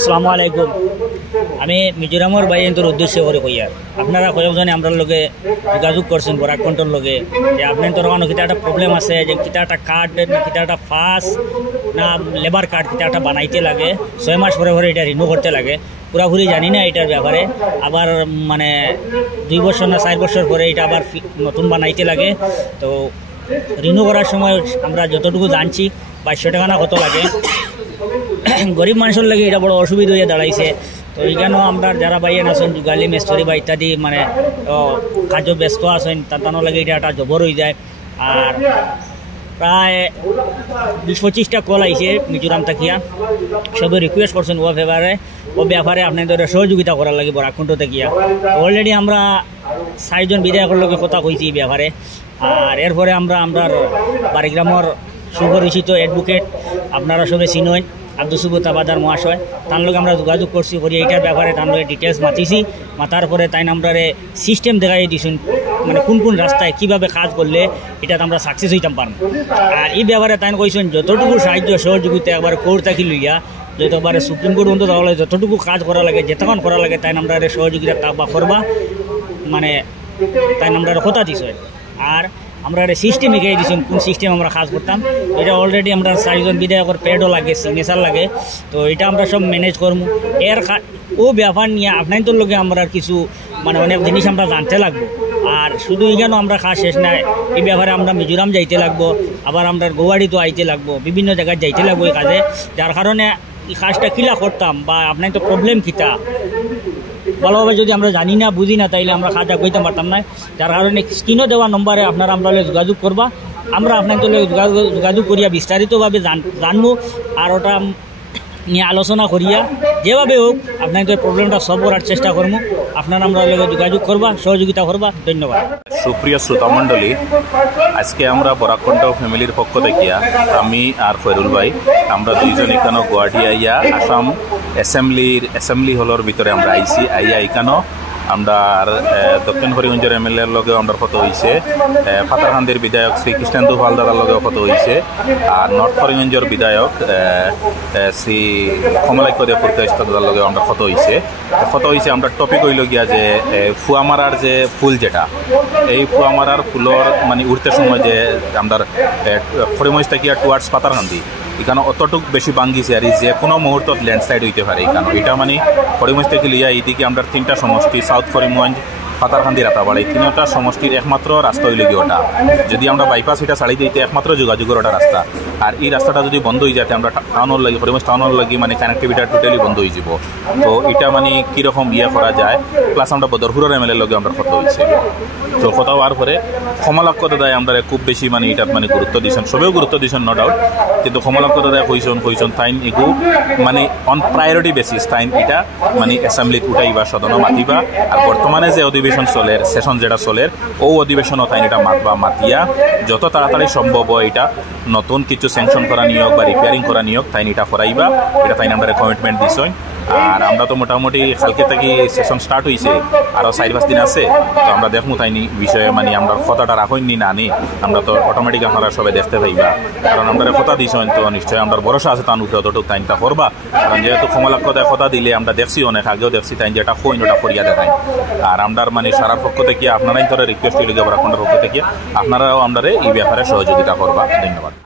আসসালামু আলাইকুম। আমি মিজোরামের বাইরের উদ্দেশ্য করে কইয়ার আপনারা কয়েকজনে আমরা লগে যোগাযোগ করছেন বরাকণ্ঠর লগে যে আপনার তোর কিতা একটা প্রবলেম আছে, যে কিতা একটা কার্ড কিতা একটা ফাস না লেবার কার্ড কিতা একটা বানাইতে লাগে, 6 মাস পরে পরে এটা রিনিউ করতে লাগে। পুরাপুরি জানি না এটার ব্যাপারে, আবার মানে 2 বছর না 4 বছর পরে এটা আবার নতুন বানাইতে লাগে। তো রিনিউ করার সময় আমরা যতটুকু জানছি 2200 টাকা না কত লাগে। গরিব মানুষের লাগে এটা বড় অসুবিধা হয়ে দাঁড়াইছে। তো এইখানেও আমরা যারা বাইন আছেন যুগালি মেস্তরি বা ইত্যাদি মানে কাজ ব্যস্ত আছেন তার লাগে এটা একটা জবর হয়ে যায়। আর প্রায় 20-25টা কল আইছে মিজোরাম থাকিয়া, সবে রিকোয়েস্ট করছেন ও ব্যাপারে আপনাদের সহযোগিতা করার লাগে বরাকণ্ঠ থাকিয়া। অলরেডি আমরা 4 জন বিধায়কের লগে কথা কইছি এই ব্যাপারে। আর এরপরে আমরা বাড়িগ্রামের সুপরিচিত অ্যাডভোকেট আপনারা সবে চিনেন আব্দুল সুবুত আবাদার মহাশয়, তার লগে আমরা যোগাযোগ করছি করি এইটার ব্যাপারে তার লগে ডিটেলস মাতিছি। মাতার পরে তাই আমরা সিস্টেম দেখাই দিয়েছেন মানে কোন কোন রাস্তায় কীভাবে কাজ করলে এটাতে আমরা সাকসেস হইতাম পারব। আর এই ব্যাপারে তাই কইছেন যতটুকু সাহায্য সহযোগিতা একবার কোর্ট থাকি লইয়া যতবার সুপ্রিম কোর্ট পর্যন্ত তাহলে যতটুকু কাজ করা লাগে যেতক্ষণ করা লাগে তাই আমরা সহযোগিতা বা করবা মানে তাই আমরা কথা দিছ। আর আমরা সিস্টেম এগিয়ে দিয়েছি কোন সিস্টেম আমরা কাজ করতাম। এটা অলরেডি আমরা 4 জন বিধায়কের পেডও লাগে, সিগনেচার লাগে। তো এটা আমরা সব ম্যানেজ করবো। ও ব্যাপার নিয়ে আপনাদের লোকে আমরা কিছু মানে অনেক জিনিস আমরা জানতে লাগবো। আর শুধু এখানেও আমরা কাজ শেষ নাই, এই ব্যাপারে আমরা মিজোরাম যাইতে লাগবো, আবার আমরা গৌহাটিতেও আইতে লাগবো, বিভিন্ন জায়গায় যাইতে লাগবো এই কাজে। যার কারণে এই কাজটা কিলা করতাম বা আপনার তো প্রবলেম কিতা ভালোভাবে যদি আমরা জানি না বুঝি না তাইলে আমরা কাজটা করতে পারতাম না। যার কারণে স্ক্রিনও দেওয়া নম্বরে আপনারা আমরা যোগাযোগ করবা, আমরা আপনাদের যোগাযোগ করিয়া বিস্তারিতভাবে জানবো আর ওটা নিয়ে আলোচনা করিয়া যেভাবে হোক আপনাদের প্রবলেমটা সলভ করার চেষ্টা করবো। আপনারা আমরা যোগাযোগ করবা, সহযোগিতা করবা। ধন্যবাদ। সুপ্রিয় শ্রোতামণ্ডলী, আজকে আমরা বরাকণ্ঠ ফ্যামিলির পক্ষ থেকে আমি আর ফয়রুল ভাই আমরা 2 জন এখানে গুয়াহাটি আইয়া আসাম অ্যাসেম্বলি হলের ভিতরে আমরা আইছি। এখানেও আমরা দক্ষিণ করিমগঞ্জের এমএলএর লগেও আমরা ফটো হয়েছে, পাতারকান্দির বিধায়ক শ্রী কৃষ্ণেন্দু পাল দাদার লগেও ফটো হয়েছে, আর নর্থ করিমগঞ্জের বিধায়ক শ্রী কমলাক্ষ দেবপুর দাদার লগেও আমরা ফটো হয়েছে। আমরা টপিক হইল গিয়া যে ফুয়ামারার যে ফুল যেটা এই ফুয়ামারার ফুলর মানে উঠতে সময় যে আমরা করিমগঞ্জ থেকে টুয়ার্ডস পাতারকান্দি এখানে অতটুক বেশি ভাঙ্গিছে আর যে কোনো মুহূর্তত ল্যান্ডস্লাইড হইতে পারে। এখানে এটা মানে করিমগঞ্জ থেকে লিয়া এইদিকে আমরা 3টা সমষ্টি সাউথ করিমগঞ্জ, পাতারকান্দি, রাতাবাড়ি, এই 3টা সমষ্টির একমাত্র রাস্তা হইলে গিয়ে ওটা যদি আমরা বাইপাস এটা ছাড়ি দিতে একমাত্র যোগাযোগের ওটা রাস্তা। আর এই রাস্তাটা যদি বন্ধ হয়ে যাতে আমরা টাউনের লাগি করিমগঞ্জ টাউনের লাগি মানে কানেক্টিভিটা টোটালি বন্ধ হয়ে যাব। তো এটা মানে কীরকম করা যায় প্লাস আমরা বদরপুরের এমএলএর লগে আমরা ফটো হয়েছে। তো কথা হওয়ার পরে কমলাক্ষ দাদায় আমরা খুব বেশি মানে এটাত মানে গুরুত্ব দিয়েছেন, সবেও গুরুত্ব দিয়েছেন নো ডাউট, কিন্তু কমলাক্ষ দাদায় কইছেন তাইন এগু মানে অন প্রায়োরিটি বেসিস তাইন এটা মানে অ্যাসেম্বলিত উঠাইবা, সদন মাতিবা। আর বর্তমানে যে অধিবেশন চলের সেশন যেটা চলের ও অধিবেশনও তাইন এটা মাতিয়া যত তাড়াতাড়ি সম্ভব হয় এটা নতুন কিছু স্যাংশন করা নিয়োগ বা রিপেয়ারিং করা নিয়োগ তাইন এটা করাইবা, এটা তাইন আমরা কমিটমেন্ট দিছই। আর আমরা তো মোটামুটি কালকে থেকে সেশন স্টার্ট হয়েছে, আরও 4-5 দিন আছে। তো আমরা দেখবো তাইনি বিষয়ে মানে আমরা কথাটা রাখইনি না নি আমরা তো অটোমেটিক আপনারা সবাই দেখতে পাইবা, কারণ আমরা কথা দিছেন তো নিশ্চয়ই আমরা ভরসা আছে তার উপরে অতটুকু তাইনটা করবা। কারণ যেহেতু কমলাক্ষ কথা দিলে আমরা দেখছি অনেক আগেও দেখছি তাই যেটা কইন ওটা করিয়া দেখাই। আর আমরা মানে সারার পক্ষ থেকে আপনারাই তোরা রিকোয়েস্ট হইলে বরাকণ্ঠের পক্ষ থেকে আপনারাও আমরা এই ব্যাপারে সহযোগিতা করবা। ধন্যবাদ।